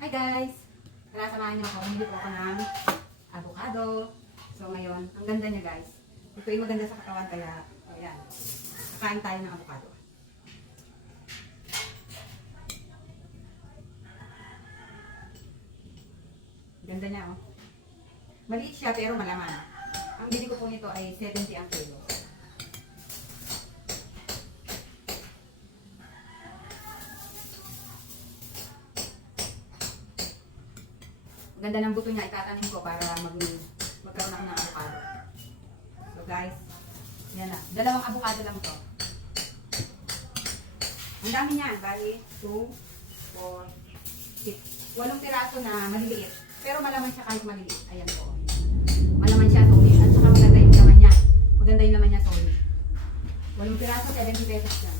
Hi guys! Tara, samahan niyo ako. Bumili po ako ng avocado. So ngayon, ang ganda niya guys. Ito yung maganda sa katawan kaya, ayan. Kakain tayo ng avocado. Ganda niya oh. Maliit siya pero malaman. Ang bili ko po nito ay 70 ang kilo. Ganda ng buto niya, itatanim ko para magkaroon ako ng avocado. So guys, yan na. Dalawang avocado lang to. Ang dami niya. Bali, 2, 4, 6. 8 piraso na maliliit. Pero malaman siya kahit maliliit. Ayan po. Malaman siya, solid. At saka maganda yung laman niya. Maganda yung laman niya, solid. 8 piraso, 70 pesos lang.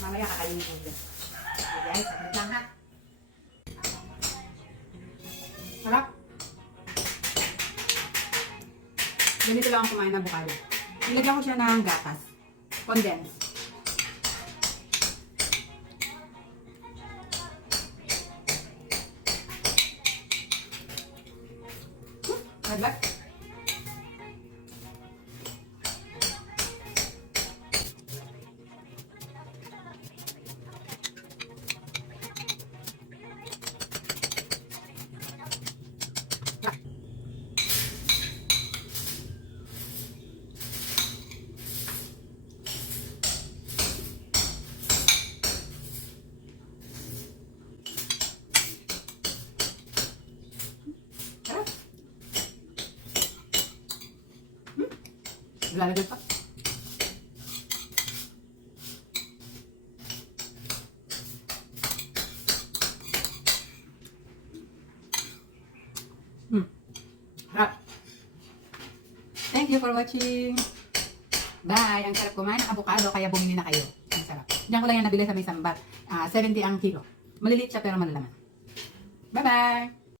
Mamaya kakainin ko dyan. Okay guys, saglit lang ha. Sarap. Ganito lang ang kumain ng avocado. Nilagyan ko siya ng gatas. Condense. Naglag. Lalagay pa. Harap. Thank you for watching. Bye. Ang sarap kumain ng avocado kaya bumili na kayo. Ang sarap. Diyan ko lang yan nabili sa may sambat. 70 ang kilo. Maliliit siya pero malalaman. Bye-bye.